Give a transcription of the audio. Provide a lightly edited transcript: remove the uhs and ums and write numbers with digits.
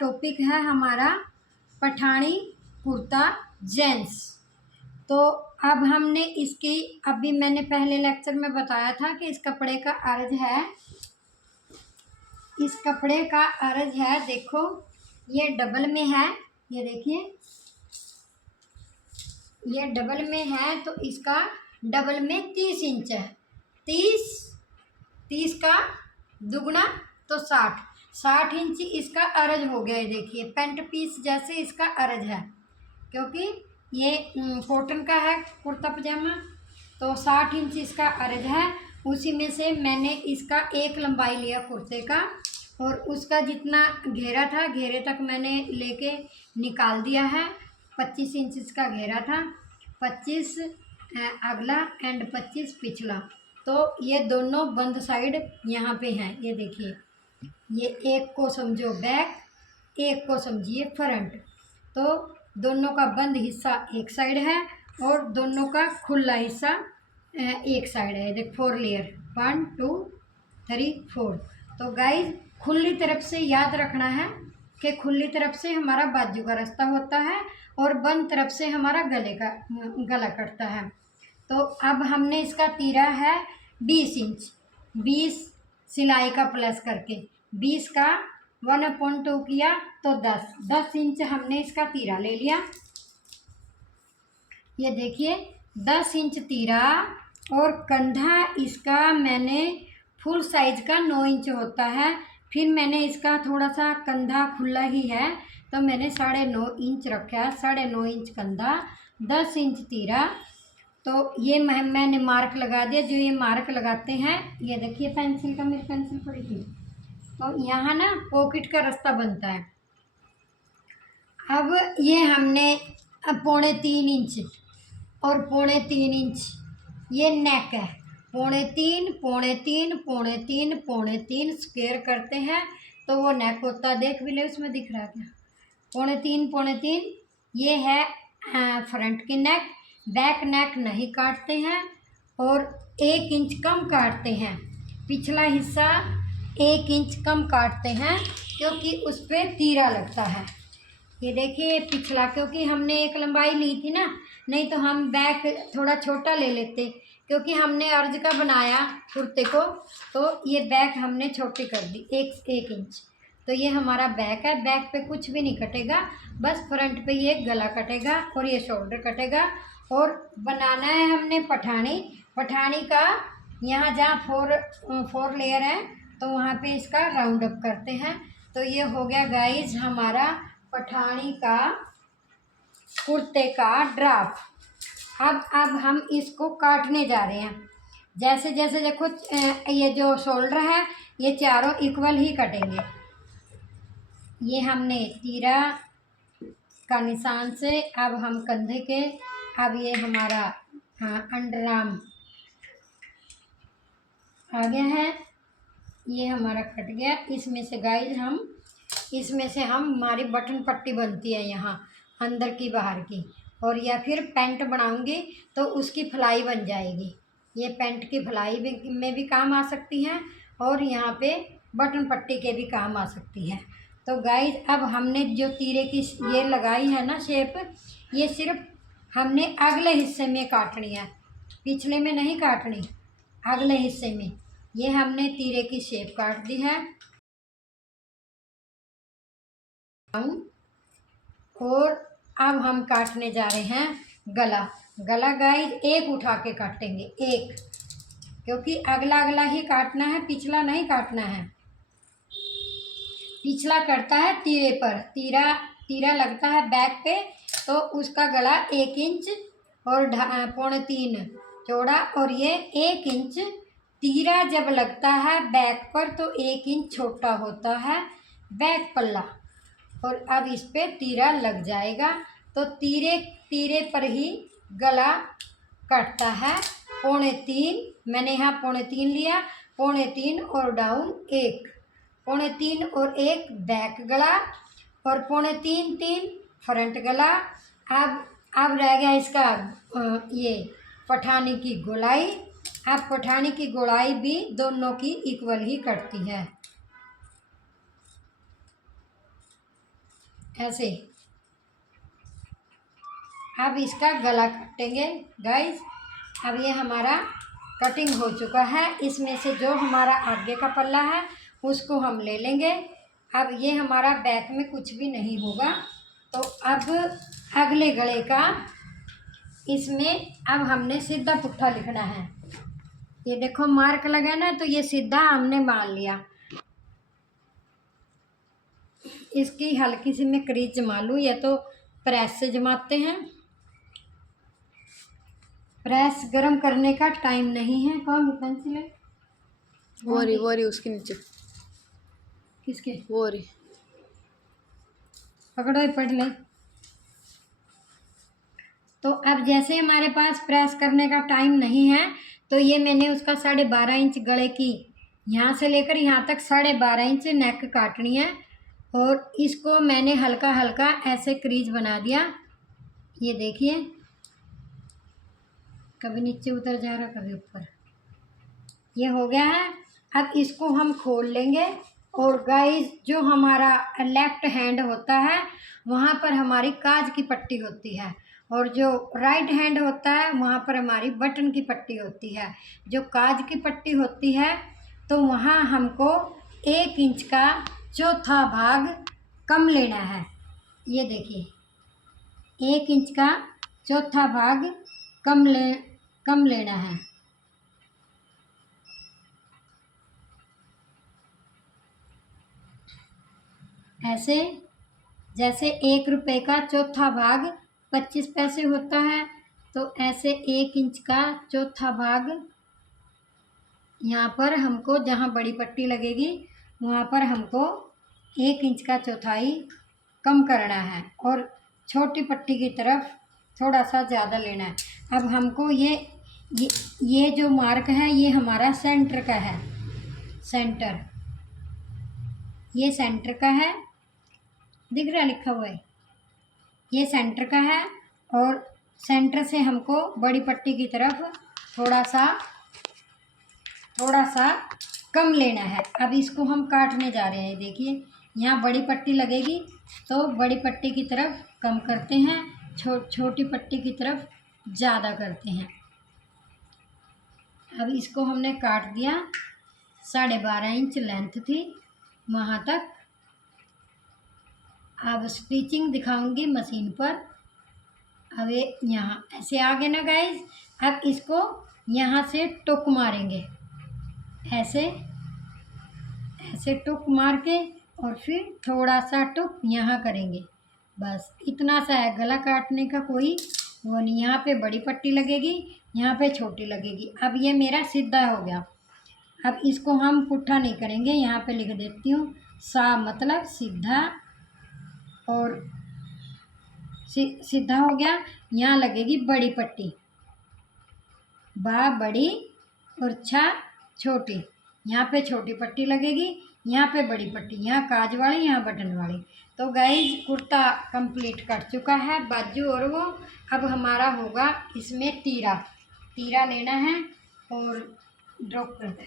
Topic है हमारा Pathani kurta gents. तो अब हमने इसकी अभी मैंने पहले लेक्चर में बताया था कि इस कपड़े का अर्ज है, देखो ये डबल में है, ये देखिए ये डबल में है तो इसका डबल में 30 इंच है। 30 का दुगना तो 60 इंच इसका अर्ज हो गया है। देखिए पेंट पीस जैसे इसका अर्ज है, क्योंकि ये कॉटन का है कुर्ता पजामा, तो 60 इंच इसका अर्ज है। उसी में से मैंने इसका एक लंबाई लिया कुर्ते का, और उसका जितना घेरा था घेरे तक मैंने लेके निकाल दिया है। 25 इंच इसका घेरा था, 25 अगला एंड 25 पिछला। तो ये दोनों बंद साइड यहाँ पे हैं। ये देखिए, ये एक को समझो बैक, एक को समझिए फ्रंट। तो दोनों का बंद हिस्सा एक साइड है और दोनों का खुला हिस्सा एक साइड है। देख 4 लेयर, 1 2 3 4। तो गाइज खुली तरफ से याद रखना है कि खुली तरफ से हमारा बाजू का रास्ता होता है और बंद तरफ से हमारा गला कटता है। तो अब हमने इसका तीरा है 20 इंच, 20 सिलाई का प्लस करके 20 का 1/2 किया तो 10 इंच हमने इसका तीरा ले लिया। ये देखिए 10 इंच तीरा, और कंधा इसका मैंने फुल साइज का 9 इंच होता है। फिर मैंने इसका थोड़ा सा कंधा खुला ही है तो मैंने 9.5 इंच रखा है। 9.5 इंच कंधा, 10 इंच तीरा। तो ये मैंने मार्क लगा दिया। जो ये मार्क लगाते हैं, ये देखिए पेंसिल का, मेरी पेंसिल पड़ी थी, तो यहाँ ना पॉकेट का रास्ता बनता है। अब ये हमने 3.25 इंच और 3.25 इंच ये नेक है। 3.25 3.25 3.25 3.25 स्क्वायर करते हैं तो वो नेक होता है। देख भी ले, उसमें दिख रहा है क्या? 3.25 3.25 ये है फ्रंट की नेक। बैक नेक नहीं काटते हैं और 1 इंच कम काटते हैं। पिछला हिस्सा 1 इंच कम काटते हैं क्योंकि उस पर तीरा लगता है। ये देखिए पिछला, क्योंकि हमने एक लंबाई ली थी ना, नहीं तो हम बैक थोड़ा छोटा ले लेते, क्योंकि हमने अर्ज का बनाया कुर्ते को, तो ये बैक हमने छोटी कर दी 1 इंच। तो ये हमारा बैक है। बैक पे कुछ भी नहीं कटेगा, बस फ्रंट पे ये गला कटेगा और ये शोल्डर कटेगा। और बनाना है हमने पठानी का, यहाँ जहाँ 4 लेयर है तो वहाँ पे इसका राउंड अप करते हैं। तो ये हो गया गाइज हमारा पठानी का कुर्ते का ड्राफ्ट। अब हम इसको काटने जा रहे हैं। जैसे जैसे देखो ये जो शोल्डर है ये चारों इक्वल ही कटेंगे। ये हमने तीरा का निशान से अब हम कंधे के, अब ये हमारा अंडर आर्म आ गया है, ये हमारा कट गया। इसमें से हम हमारी बटन पट्टी बनती है यहाँ अंदर की बाहर की, और या फिर पैंट बनाऊंगी तो उसकी फलाई बन जाएगी। ये पैंट की फलाई में भी काम आ सकती है और यहाँ पे बटन पट्टी के भी काम आ सकती है। तो गाइज अब हमने जो तीरे की ये लगाई है ना शेप, ये सिर्फ हमने अगले हिस्से में काटनी है, पिछले में नहीं काटनी, अगले हिस्से में। ये हमने तीरे की शेप काट दी है। और अब हम काटने जा रहे हैं गला गाइज एक उठा के काटेंगे, एक, क्योंकि अगला ही काटना है, पिछला नहीं काटना है। पिछला कटता है तीरे पर, तीरा लगता है बैक पे, तो उसका गला 1 इंच और 3.25 चौड़ा, और ये 1 इंच। तीरा जब लगता है बैक पर तो 1 इंच छोटा होता है बैक पल्ला, और अब इस पे तीरा लग जाएगा तो तीरे पर ही गला कटता है। 3.25 मैंने यहाँ 3.25 लिया, 3.25 और डाउन 1, 3.25 और 1 बैक गला, और 3.25 फ्रंट गला। अब रह गया इसका ये पठानी की गोलाई। अब पठानी की गोलाई भी दोनों की इक्वल ही कटती है। ऐसे। अब इसका गला काटेंगे गाइस। अब ये हमारा कटिंग हो चुका है। इसमें से जो हमारा आगे का पल्ला है उसको हम ले लेंगे। अब ये हमारा बैक में कुछ भी नहीं होगा। तो अब अगले गले का इसमें अब हमने सीधा पुट्ठा लिखना है। ये देखो मार्क लगा ना, तो ये सीधा हमने मान लिया। इसकी हल्की सी मैं क्रीज जमा लूँ, या तो प्रेस से जमाते हैं। प्रेस गरम करने का टाइम नहीं है। कौन सी पेंसिल है? वो रही उसके नीचे। किसके? वो रही, पकड़ो ये पढ़ ले। तो अब जैसे हमारे पास प्रेस करने का टाइम नहीं है, तो ये मैंने उसका 12.5 इंच गले की यहाँ से लेकर यहाँ तक 12.5 इंच नेक काटनी है। और इसको मैंने हल्का हल्का ऐसे क्रीज बना दिया। ये देखिए, कभी नीचे उतर जा रहा, कभी ऊपर। ये हो गया है। अब इसको हम खोल लेंगे। और गाइस, जो हमारा लेफ्ट हैंड होता है वहाँ पर हमारी काज की पट्टी होती है, और जो राइट हैंड होता है वहाँ पर हमारी बटन की पट्टी होती है। जो काज की पट्टी होती है तो वहाँ हमको 1 इंच का चौथा भाग कम लेना है। ये देखिए, 1 इंच का चौथा भाग कम लेना है। ऐसे जैसे 1 रुपये का चौथा भाग 25 पैसे होता है, तो ऐसे 1 इंच का चौथा भाग यहाँ पर हमको, जहाँ बड़ी पट्टी लगेगी वहाँ पर हमको 1 इंच का चौथाई कम करना है, और छोटी पट्टी की तरफ थोड़ा सा ज़्यादा लेना है। अब हमको ये जो मार्क है ये हमारा सेंटर का है। सेंटर, ये सेंटर का है, दिख रहा लिखा हुआ है, ये सेंटर का है। और सेंटर से हमको बड़ी पट्टी की तरफ थोड़ा सा कम लेना है। अब इसको हम काटने जा रहे हैं। देखिए, यहाँ बड़ी पट्टी लगेगी तो बड़ी पट्टी की तरफ कम करते हैं, छोटी पट्टी की तरफ ज़्यादा करते हैं। अब इसको हमने काट दिया। 12.5 इंच लेंथ थी वहाँ तक। अब स्टिचिंग दिखाऊंगी मशीन पर। अब ये यहाँ ऐसे आ गए ना गाइस। अब इसको यहाँ से टुक मारेंगे, ऐसे टुक मार के, और फिर थोड़ा सा टुक यहाँ करेंगे। बस इतना सा है। गला काटने का कोई वो नहीं। यहाँ पे बड़ी पट्टी लगेगी, यहाँ पे छोटी लगेगी। अब ये मेरा सीधा हो गया। अब इसको हम पुट्ठा नहीं करेंगे। यहाँ पे लिख देती हूँ, सा मतलब सीधा, और सीधा हो गया। यहाँ लगेगी बड़ी पट्टी, बा बड़ी और छा छोटी। यहाँ पे छोटी पट्टी लगेगी, यहाँ पे बड़ी पट्टी, यहाँ काज वाली, यहाँ बटन वाली। तो गाइज, कुर्ता कंप्लीट कट चुका है, बाजू और वो। अब हमारा होगा इसमें तीरा लेना है और ड्रॉप कर दें।